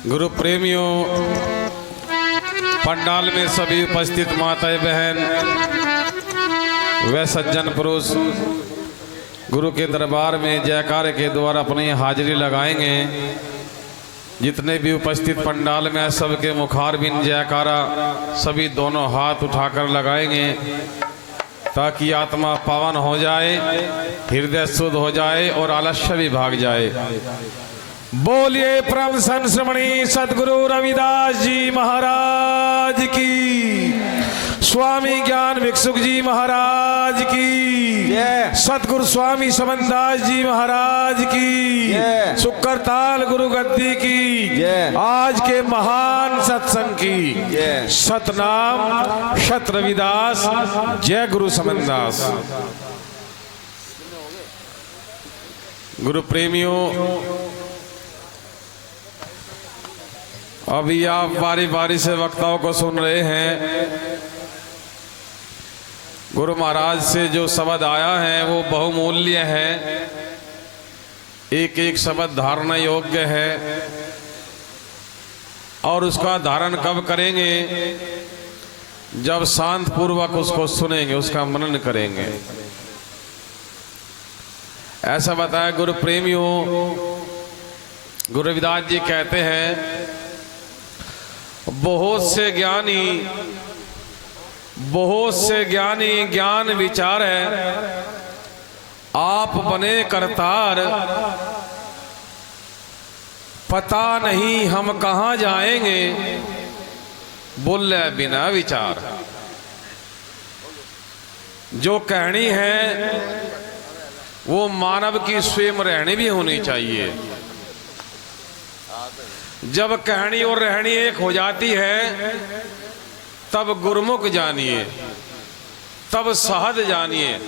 गुरु प्रेमियों, पंडाल में सभी उपस्थित माताएं बहन व सज्जन पुरुष गुरु के दरबार में जयकार के द्वारा अपनी हाजिरी लगाएंगे। जितने भी उपस्थित पंडाल में सबके मुखार बिन जयकारा सभी दोनों हाथ उठाकर लगाएंगे ताकि आत्मा पावन हो जाए, हृदय शुद्ध हो जाए और आलस्य भी भाग जाए। बोलिए परम संत श्रमणी सदगुरु रविदास जी महाराज की, स्वामी ज्ञान भिक्षुक जी महाराज की, सतगुरु स्वामी समनदास जी महाराज की, शुक्रताल गुरु गद्दी की, आज के महान सत्संग की। सतनाम सत रविदास, जय गुरु समनदास। गुरु प्रेमियों, अभी आप बारी बारी से वक्ताओं को सुन रहे हैं। गुरु महाराज से जो शब्द आया है वो बहुमूल्य है, एक एक शब्द धारणा योग्य है और उसका धारण कब करेंगे? जब शांत पूर्वक उसको सुनेंगे, उसका मनन करेंगे। ऐसा बताया गुरु प्रेमियों। गुरु रविदास जी कहते हैं, बहुत से ज्ञानी ज्ञान विचार है, आप बने करतार, पता नहीं हम कहां जाएंगे, बोले बिना विचार। जो कहनी है वो मानव की स्वयं रहनी भी होनी चाहिए। जब कहनी और रहनी एक हो जाती है तब गुरुमुख जानिए, तब साध जानिए।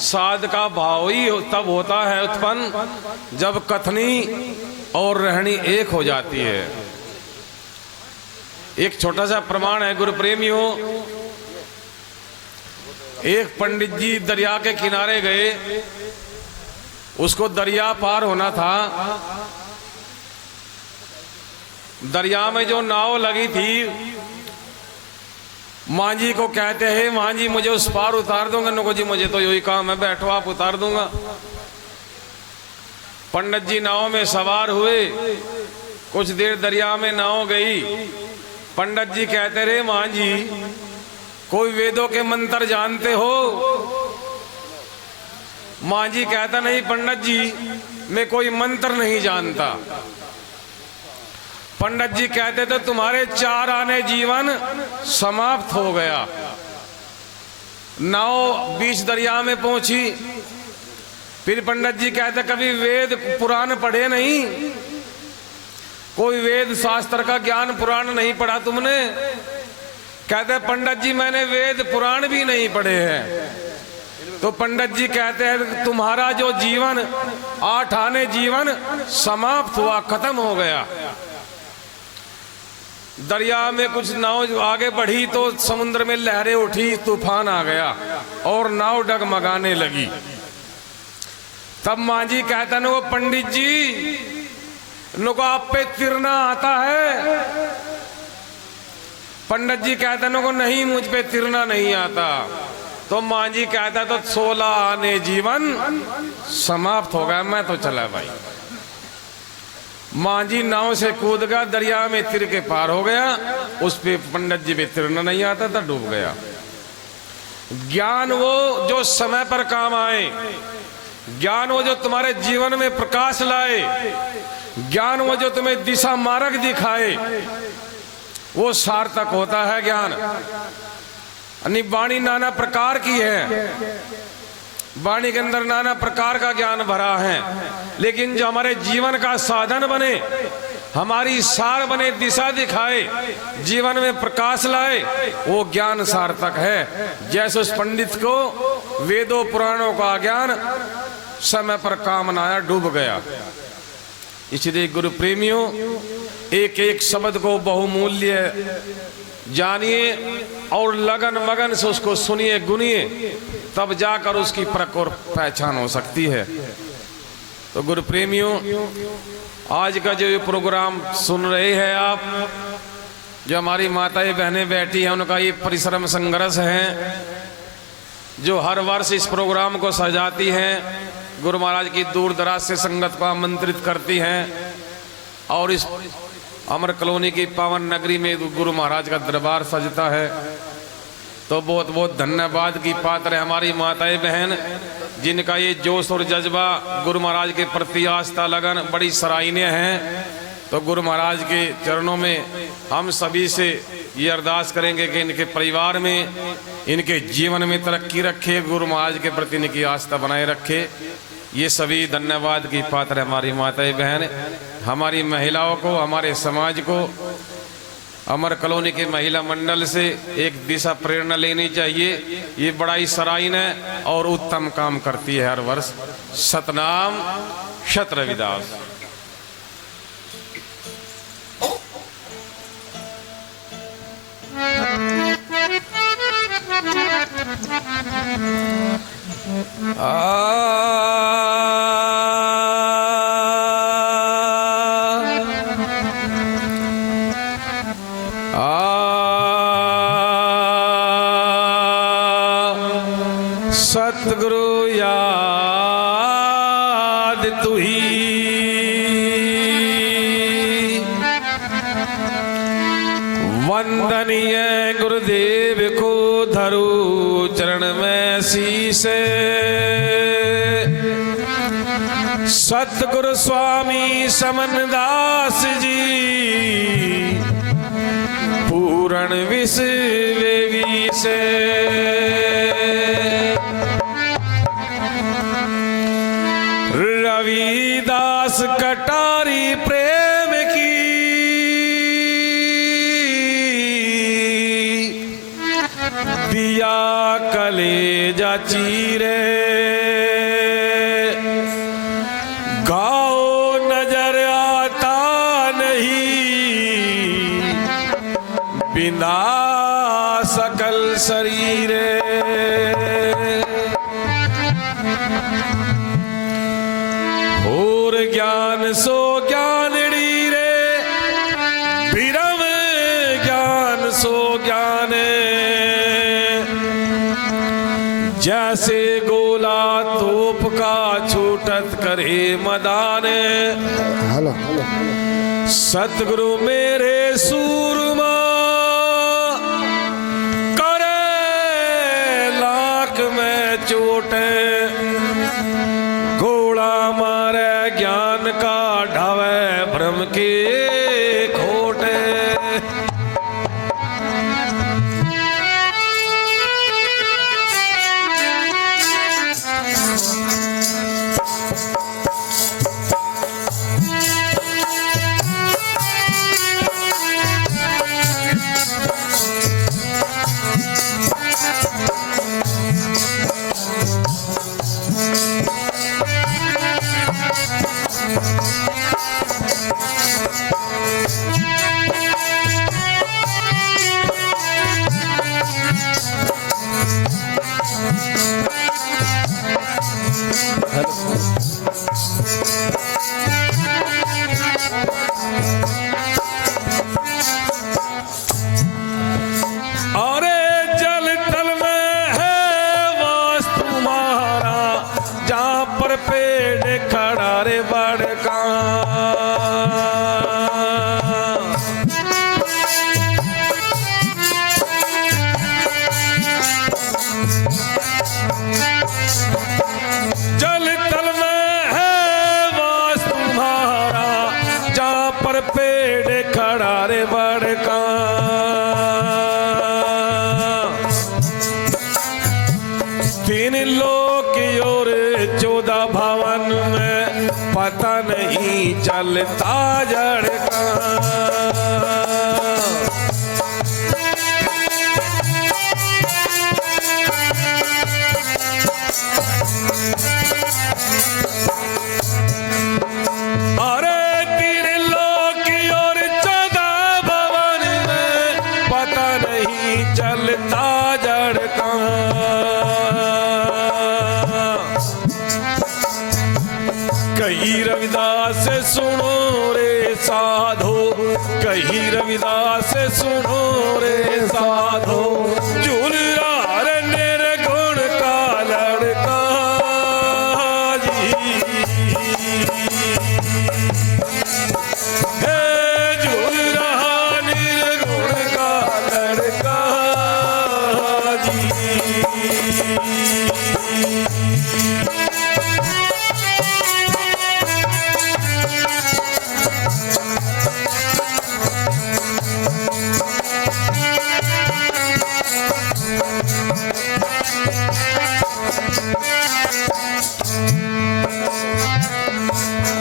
साध का भाव ही तब होता है उत्पन्न जब कथनी और रहनी एक हो जाती है। एक छोटा सा प्रमाण है गुरु प्रेमियों। एक पंडित जी दरिया के किनारे गए, उसको दरिया पार होना था। दरिया में जो नाव लगी थी, मां जी को कहते हैं, मां जी मुझे उस पार उतार दूंगा। नको जी मुझे तो यही काम है, बैठो आप उतार दूंगा। पंडित जी नाव में सवार हुए, कुछ देर दरिया में नाव गई। पंडित जी कहते रहे, मां जी कोई वेदों के मंत्र जानते हो? मां जी कहता, नहीं पंडित जी मैं कोई मंत्र नहीं जानता। पंडित जी कहते थे, तुम्हारे 4 आने जीवन समाप्त हो गया। नाव बीच दरिया में पहुंची। फिर पंडित जी कहते, कभी वेद पुराण पढ़े नहीं? कोई वेद शास्त्र का ज्ञान पुराण नहीं पढ़ा तुमने? कहते, पंडित जी मैंने वेद पुराण भी नहीं पढ़े हैं। तो पंडित जी कहते हैं, तुम्हारा जो जीवन 8 आने जीवन समाप्त हुआ, खत्म हो गया। दरिया में कुछ नाव आगे बढ़ी तो समुद्र में लहरें उठी, तूफान आ गया और नाव डगमगाने लगी। तब मां जी कहता नो, पंडित जी नको आप पे तिरना आता है? पंडित जी कहता नको, नहीं मुझ पे तिरना नहीं आता। तो मां जी कहता, तो 16 आने जीवन समाप्त हो गया, मैं तो चला भाई। मां जी नाव से कूद गया, दरिया में तिर के पार हो गया। उस पे पंडित जी पे तिरना नहीं आता था, डूब गया। ज्ञान वो जो समय पर काम आए, ज्ञान वो जो तुम्हारे जीवन में प्रकाश लाए, ज्ञान वो जो तुम्हें दिशा मार्ग दिखाए, वो सार्थक होता है ज्ञान। वाणी नाना प्रकार की है, वाणी के अंदर नाना प्रकार का ज्ञान भरा है, लेकिन जो हमारे जीवन का साधन बने, हमारी सार बने, दिशा दिखाए, जीवन में प्रकाश लाए, वो ज्ञान सार्थक है। जैसे उस पंडित को वेदों पुराणों का ज्ञान समय पर काम न आया, डूब गया। इसलिए गुरु प्रेमियों, एक एक शब्द को बहुमूल्य जानिए और लगन मगन से उसको सुनिए, गुनिए, तब जाकर उसकी परख और पहचान हो सकती है। तो गुरु प्रेमियों, आज का जो ये प्रोग्राम सुन रहे हैं आप, जो हमारी माताएं बहनें बैठी हैं, उनका ये परिश्रम संघर्ष है जो हर वर्ष इस प्रोग्राम को सजाती हैं। गुरु महाराज की दूर दराज से संगत को आमंत्रित करती हैं और इस अमर कॉलोनी की पावन नगरी में गुरु महाराज का दरबार सजता है। तो बहुत बहुत धन्यवाद की पात्र है हमारी माताएं बहन, जिनका ये जोश और जज्बा गुरु महाराज के प्रति आस्था लगन बड़ी सराहनीय है। तो गुरु महाराज के चरणों में हम सभी से ये अरदास करेंगे कि इनके परिवार में, इनके जीवन में तरक्की रखे, गुरु महाराज के प्रति इनकी आस्था बनाए रखे। ये सभी धन्यवाद की पात्र है हमारी माताएं बहन। हमारी महिलाओं को, हमारे समाज को अमर कॉलोनी के महिला मंडल से एक दिशा प्रेरणा लेनी चाहिए। ये बड़ा ही सराहनीय और उत्तम काम करती है हर वर्ष। सतनाम शत रविदास। सतगुरु याद तू ही, वंदनीय गुरुदेव को धरू चरण में शीश। सतगुरु स्वामी समनदास जी पूर्ण विश्व से। रविदास कटारी प्रेम की दिया कलेजा चीरे, गाओ नजर आता नहीं बिना सकल शरीरे। और ज्ञान सो ज्ञानड़ी रे, विरम ज्ञान सो ज्ञान, जैसे गोला तोप का छूटत करे मदान। सतगुरु मेरे सूरमा करे लाख में चोटे, गोला मारे ज्ञान का ढावे भ्रम के खोटे। अरे जल तल में है वास तुम्हारा, जहाँ पर पेड़ खड़ा रे बड़का। जल तल में है वास तुम्हारा, जहाँ पर पेड़ खड़ा रे बड़का। तीन लोक और 14 भवन में पता नहीं चलता जड़का। अरे तीन लोक और 14 भवन रविदास सुनो रे साधो झूलरार निर्गुण का लड़का जी हे झूल रहा निर्गुण का लड़का जी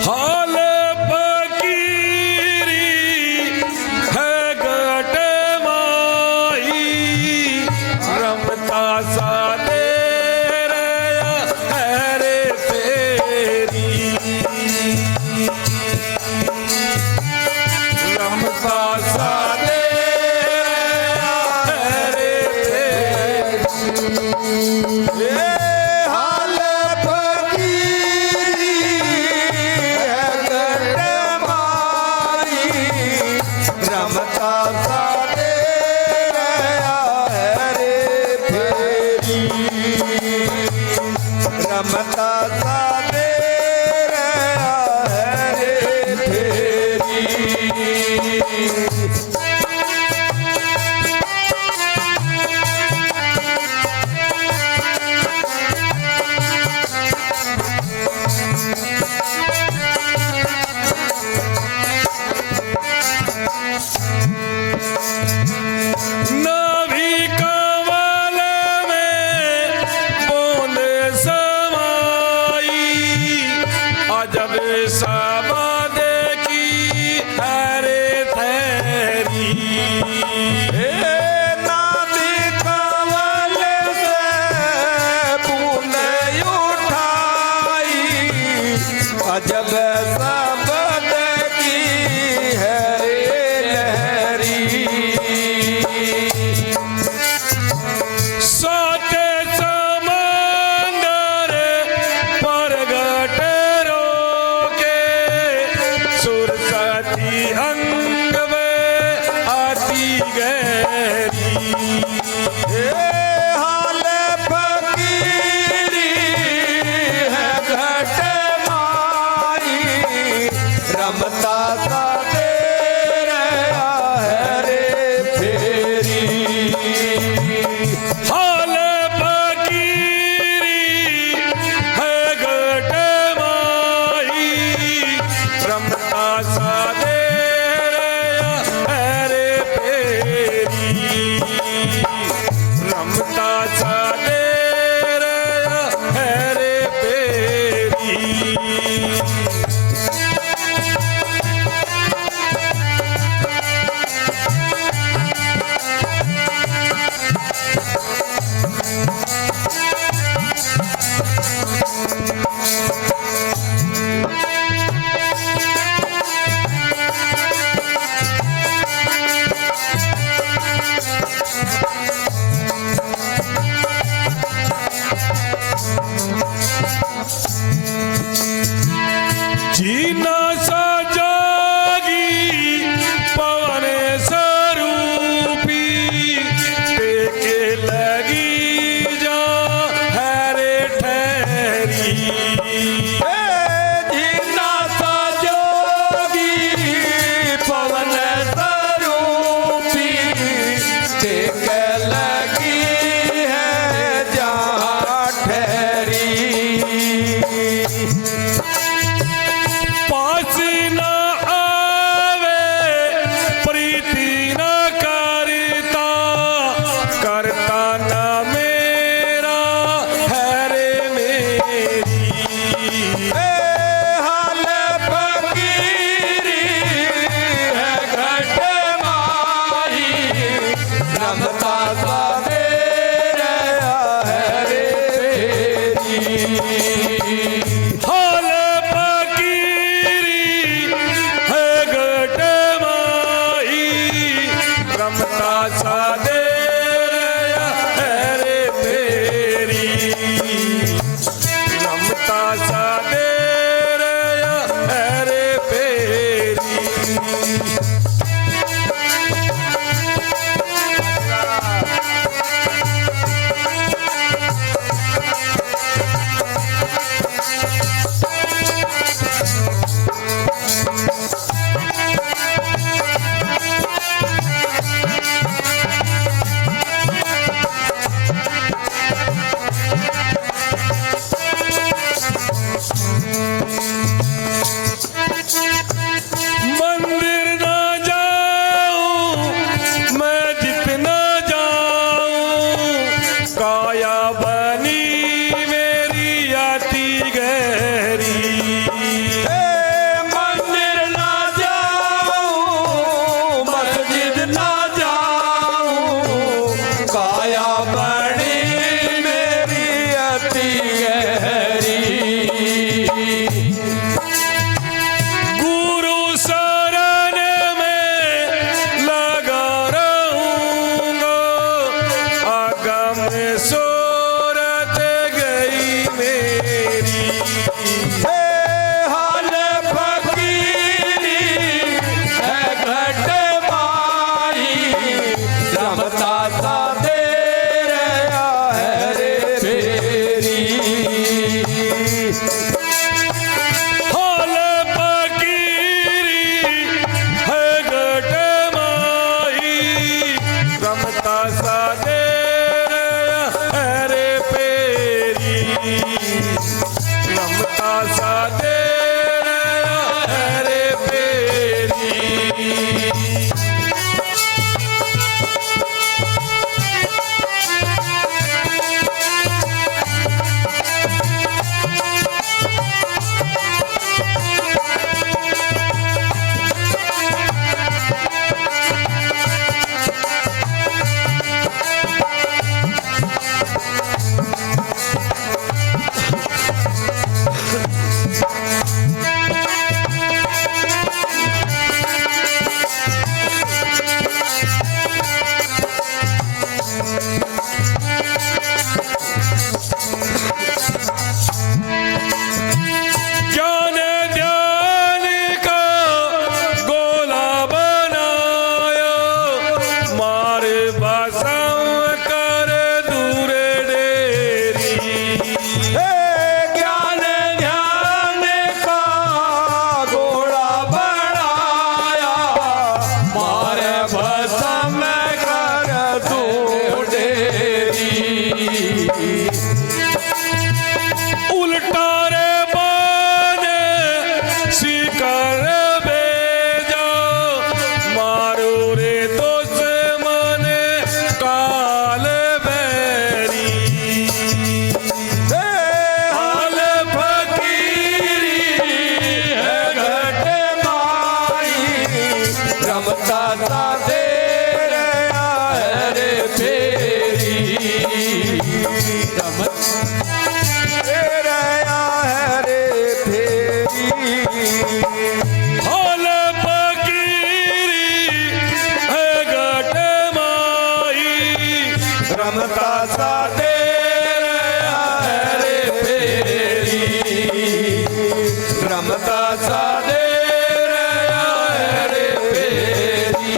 हाल फकीरी है गट माई रमता सा दे रया है रे फेरी रमता सा दे रया है रे फेरी हाल फकीरी है गट माई रमता सा दे रया है रे फेरी रमता सा दे रया है रे फेरी नाभि कमल में बूंद समाई अजब शब्द की हरे थैरी नाभि कमल से बूंद उठाई अजब शब्द की है लहरी सात समंदर प्रगट रोके सुरसती अंग में आती गहरी हाल फकीरी है घट माई रमता सा दे रया है रे फेरी हाल फकीरी है गट माई रमता सा दे रया है रे फेरी रमता सा दे रहा है रे फेरी दे रहा है रे फेरी हाल फकीरी है घट माई रमता सा दे रहा है रे फेरी रमता सा दे रहा है रे फेरी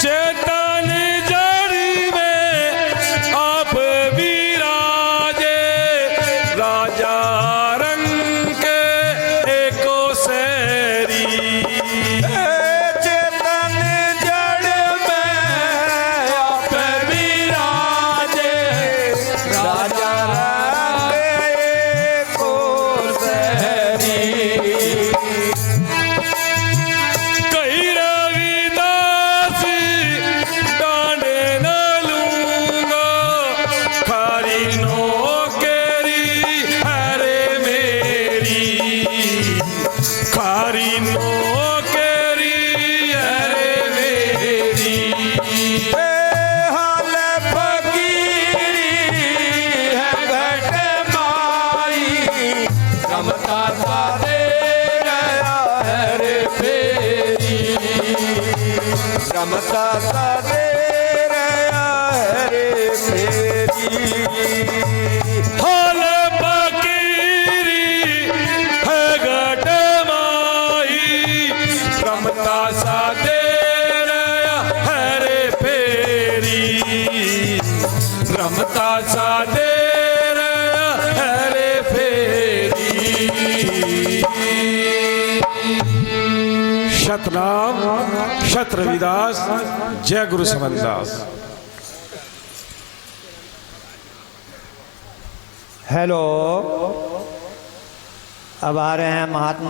चेतन जड़ी में आप विराजे राजा रंग के एको शहरी चेतन जड़ में आप विराजे राजा रंग को सहरी कई रविदास डांडे न लूंगा खारी नौकरी हरे मेरी खारी नौकरी हरे मेरी हाल फकीरी है घट माई रमता सा दे रहा है रे फेरी रमता सा दे रहा है रे फेरी हाल फकीरी है घट माई रमता सा दे रहा है रे फेरी रमता सा दे रहा है रे फेरी शतनाम शत रविदास जय गुरु समनदास। हेलो, अब आ रहे हैं महात्मा